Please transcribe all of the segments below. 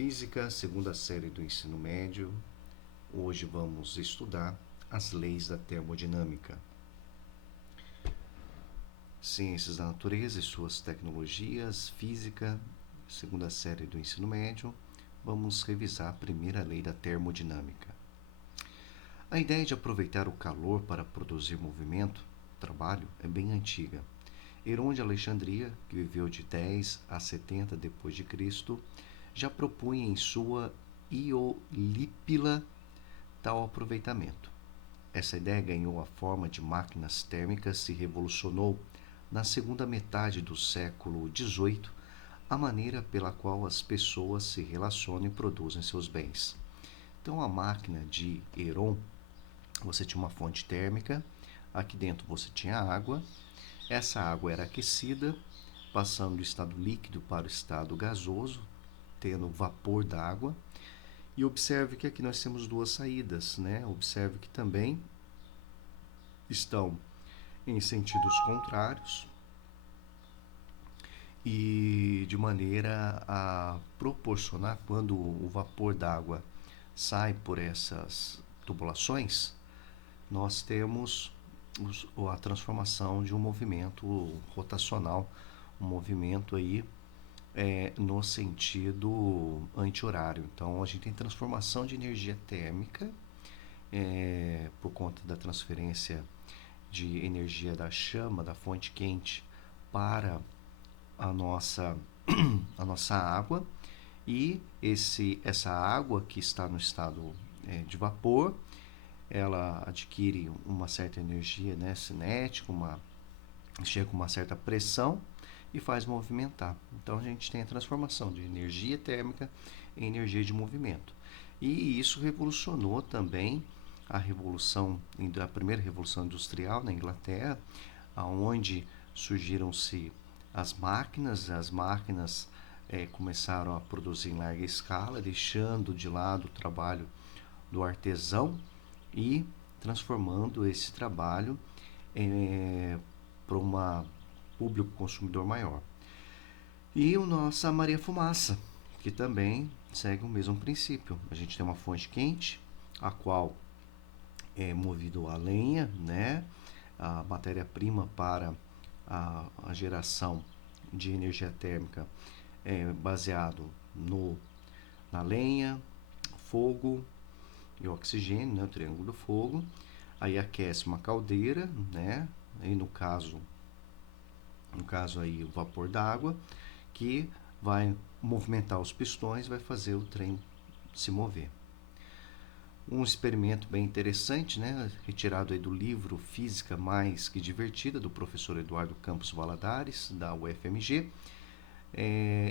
Física, segunda série do ensino médio. Hoje vamos estudar as leis da termodinâmica. Ciências da natureza e suas tecnologias, física, segunda série do ensino médio. Vamos revisar a primeira lei da termodinâmica. A ideia de aproveitar o calor para produzir movimento, trabalho, é bem antiga. Heron de Alexandria, que viveu de 10 a 70 d.C., já propunha em sua Iolípila tal aproveitamento. Essa ideia ganhou a forma de máquinas térmicas e revolucionou, na segunda metade do século XVIII, a maneira pela qual as pessoas se relacionam e produzem seus bens. Então, a máquina de Heron, você tinha uma fonte térmica, aqui dentro você tinha água, essa água era aquecida, passando do estado líquido para o estado gasoso, tendo vapor d'água. E observe que aqui nós temos duas saídas, né? Observe que também estão em sentidos contrários e de maneira a proporcionar, quando o vapor d'água sai por essas tubulações, nós temos a transformação de um movimento rotacional, um movimento aí no sentido anti-horário. Então, a gente tem transformação de energia térmica por conta da transferência de energia da chama, da fonte quente, para a nossa água, e essa água que está no estado de vapor, ela adquire uma certa energia, né, cinética, chega com uma certa pressão e faz movimentar. Então a gente tem a transformação de energia térmica em energia de movimento. E isso revolucionou também a primeira revolução industrial na Inglaterra, onde surgiram-se as máquinas. As máquinas começaram a produzir em larga escala, deixando de lado o trabalho do artesão e transformando esse trabalho para um público consumidor maior. E a nossa Maria Fumaça, que também segue o mesmo princípio. A gente tem uma fonte quente, a qual é movido a lenha, né? A matéria-prima para a geração de energia térmica é baseado na lenha, fogo e oxigênio, né? O triângulo do fogo. Aí aquece uma caldeira, né? E no caso aí, o vapor d'água, que vai movimentar os pistões, vai fazer o trem se mover. Um experimento bem interessante, né, retirado aí do livro Física Mais que Divertida, do professor Eduardo Campos Valadares, da UFMG.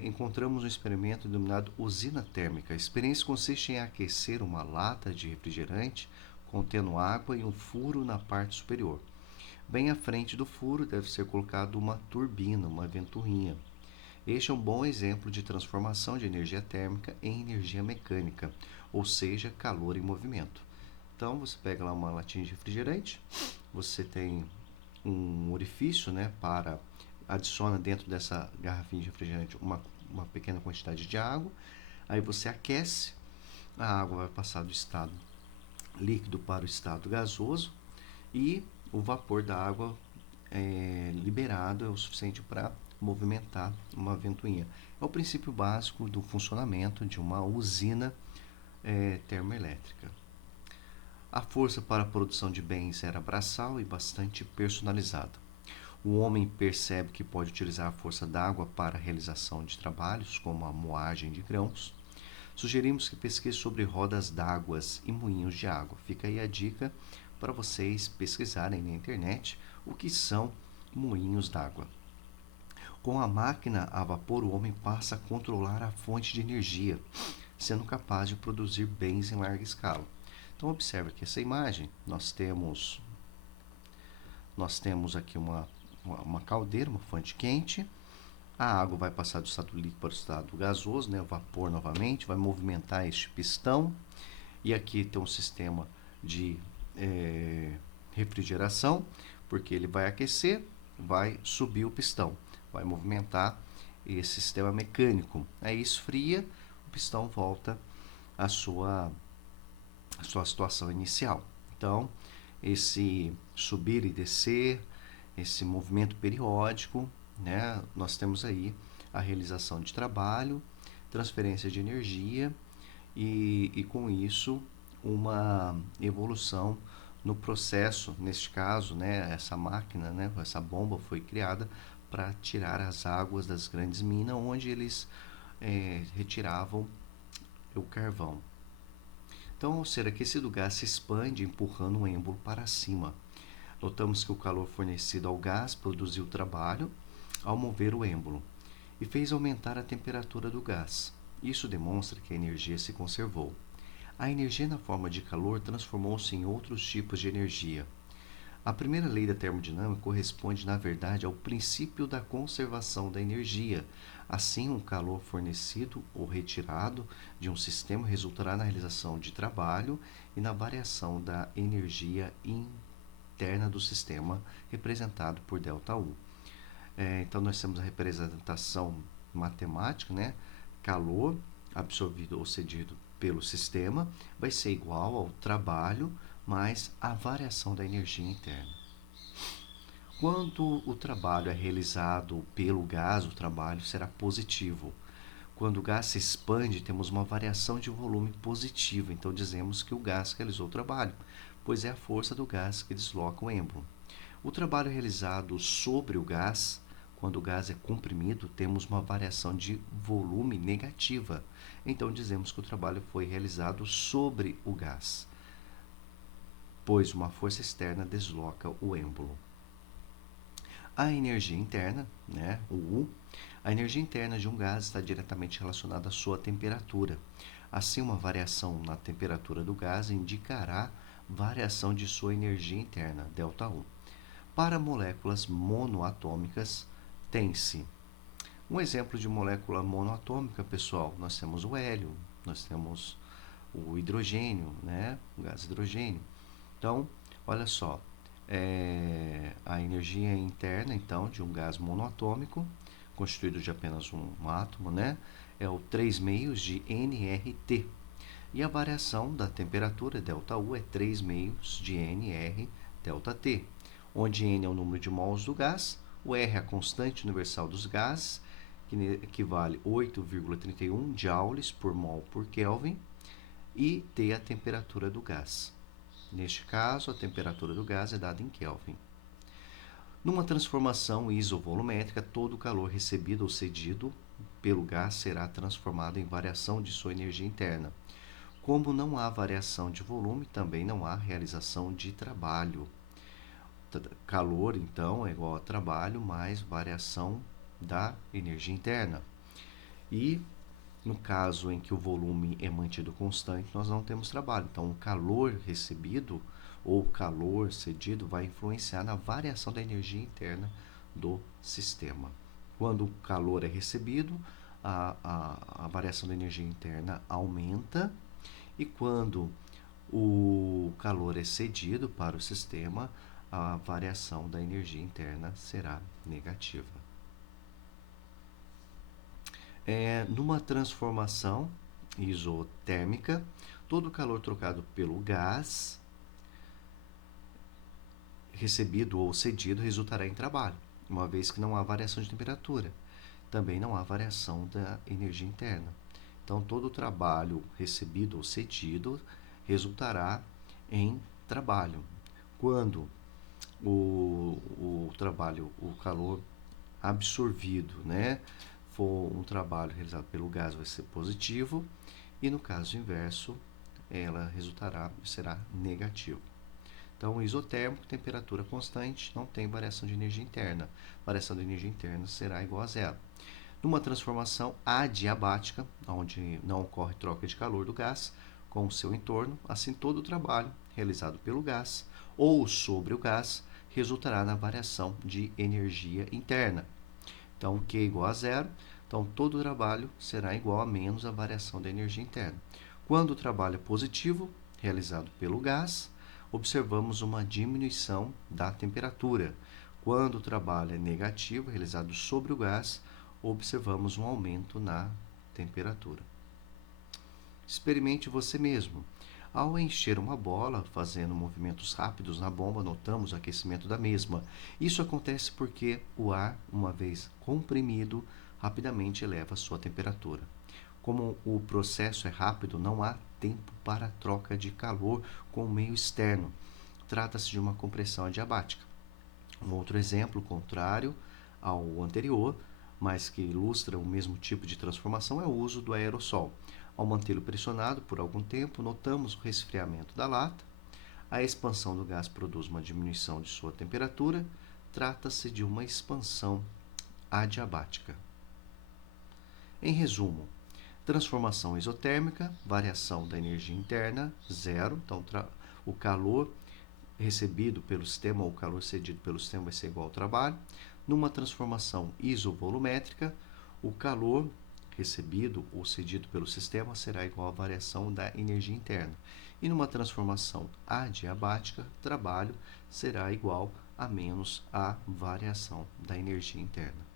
Encontramos um experimento denominado usina térmica. A experiência consiste em aquecer uma lata de refrigerante contendo água e um furo na parte superior. Bem à frente do furo deve ser colocado uma turbina, uma ventoinha. Este é um bom exemplo de transformação de energia térmica em energia mecânica, ou seja, calor em movimento. Então, você pega lá uma latinha de refrigerante, você tem um orifício, né, adiciona dentro dessa garrafinha de refrigerante uma pequena quantidade de água, aí você aquece, a água vai passar do estado líquido para o estado gasoso e o vapor da água liberado é o suficiente para movimentar uma ventoinha. É o princípio básico do funcionamento de uma usina termoelétrica. A força para a produção de bens era braçal e bastante personalizada. O homem percebe que pode utilizar a força d'água para a realização de trabalhos, como a moagem de grãos. Sugerimos que pesquise sobre rodas d'água e moinhos de água. Fica aí a dica para vocês pesquisarem na internet o que são moinhos d'água. Com a máquina a vapor, o homem passa a controlar a fonte de energia, sendo capaz de produzir bens em larga escala. Então, observe que essa imagem, nós temos aqui uma caldeira, uma fonte quente, a água vai passar do estado líquido para o estado gasoso, né, o vapor novamente, vai movimentar este pistão, e aqui tem um sistema de refrigeração, porque ele vai aquecer, vai subir o pistão, vai movimentar esse sistema mecânico. Aí esfria, o pistão volta à sua situação inicial. Então, esse subir e descer, esse movimento periódico, né, nós temos aí a realização de trabalho, transferência de energia e com isso uma evolução no processo. Neste caso, né, essa máquina, né, essa bomba foi criada para tirar as águas das grandes minas onde eles retiravam o carvão. Então, ao ser aquecido, o gás se expande, empurrando o êmbolo para cima. Notamos que o calor fornecido ao gás produziu trabalho ao mover o êmbolo e fez aumentar a temperatura do gás. Isso demonstra que a energia se conservou. A energia na forma de calor transformou-se em outros tipos de energia. A primeira lei da termodinâmica corresponde, na verdade, ao princípio da conservação da energia. Assim, um calor fornecido ou retirado de um sistema resultará na realização de trabalho e na variação da energia interna do sistema, representado por ΔU. Então, nós temos a representação matemática, né? Calor absorvido ou cedido pelo sistema vai ser igual ao trabalho mais a variação da energia interna. Quando o trabalho é realizado pelo gás, o trabalho será positivo. Quando o gás se expande, temos uma variação de volume positiva, então dizemos que o gás realizou o trabalho, pois é a força do gás que desloca o êmbolo. O trabalho realizado sobre o gás, quando o gás é comprimido, temos uma variação de volume negativa, então dizemos que o trabalho foi realizado sobre o gás, pois uma força externa desloca o êmbolo. A energia interna, né, o U, a energia interna de um gás está diretamente relacionada à sua temperatura. Assim, uma variação na temperatura do gás indicará variação de sua energia interna, ΔU. Para moléculas monoatômicas, tem-se um exemplo de molécula monoatômica, pessoal. Nós temos o hélio, nós temos o hidrogênio, né, o gás hidrogênio. Então, olha só, a energia interna, então, de um gás monoatômico, constituído de apenas um átomo, né, é o 3 meios de nRT. E a variação da temperatura, ΔU, é 3 meios de nR-ΔT, onde N é o número de mols do gás, o R é a constante universal dos gases, que equivale 8,31 joules por mol por Kelvin, e T é a temperatura do gás. Neste caso, a temperatura do gás é dada em Kelvin. Numa transformação isovolumétrica, todo o calor recebido ou cedido pelo gás será transformado em variação de sua energia interna. Como não há variação de volume, também não há realização de trabalho. Calor, então, é igual a trabalho mais variação da energia interna. E no caso em que o volume é mantido constante, nós não temos trabalho. Então, o calor recebido ou calor cedido vai influenciar na variação da energia interna do sistema. Quando o calor é recebido, a variação da energia interna aumenta, e quando o calor é cedido para o sistema, a variação da energia interna será negativa. Numa transformação isotérmica, todo o calor trocado pelo gás recebido ou cedido resultará em trabalho, uma vez que não há variação de temperatura. Também não há variação da energia interna. Então, todo o trabalho recebido ou cedido resultará em trabalho. Quando o trabalho, o calor absorvido, né, for um trabalho realizado pelo gás, vai ser positivo, e no caso inverso, ela será negativo. Então, isotérmico, temperatura constante, não tem variação de energia interna. Variação de energia interna será igual a zero. Numa transformação adiabática, onde não ocorre troca de calor do gás com o seu entorno, assim todo o trabalho realizado pelo gás ou sobre o gás resultará na variação de energia interna. Então, Q é igual a zero, então todo o trabalho será igual a menos a variação da energia interna. Quando o trabalho é positivo, realizado pelo gás, observamos uma diminuição da temperatura. Quando o trabalho é negativo, realizado sobre o gás, observamos um aumento na temperatura. Experimente você mesmo. Ao encher uma bola, fazendo movimentos rápidos na bomba, notamos o aquecimento da mesma. Isso acontece porque o ar, uma vez comprimido, rapidamente eleva sua temperatura. Como o processo é rápido, não há tempo para troca de calor com o meio externo. Trata-se de uma compressão adiabática. Um outro exemplo contrário ao anterior, mas que ilustra o mesmo tipo de transformação, é o uso do aerossol. Ao mantê-lo pressionado por algum tempo, notamos o resfriamento da lata. A expansão do gás produz uma diminuição de sua temperatura. Trata-se de uma expansão adiabática. Em resumo, transformação isotérmica, variação da energia interna, zero. Então, o calor recebido pelo sistema ou o calor cedido pelo sistema vai ser igual ao trabalho. Numa transformação isovolumétrica, o calor recebido ou cedido pelo sistema será igual à variação da energia interna. E numa transformação adiabática, trabalho será igual a menos a variação da energia interna.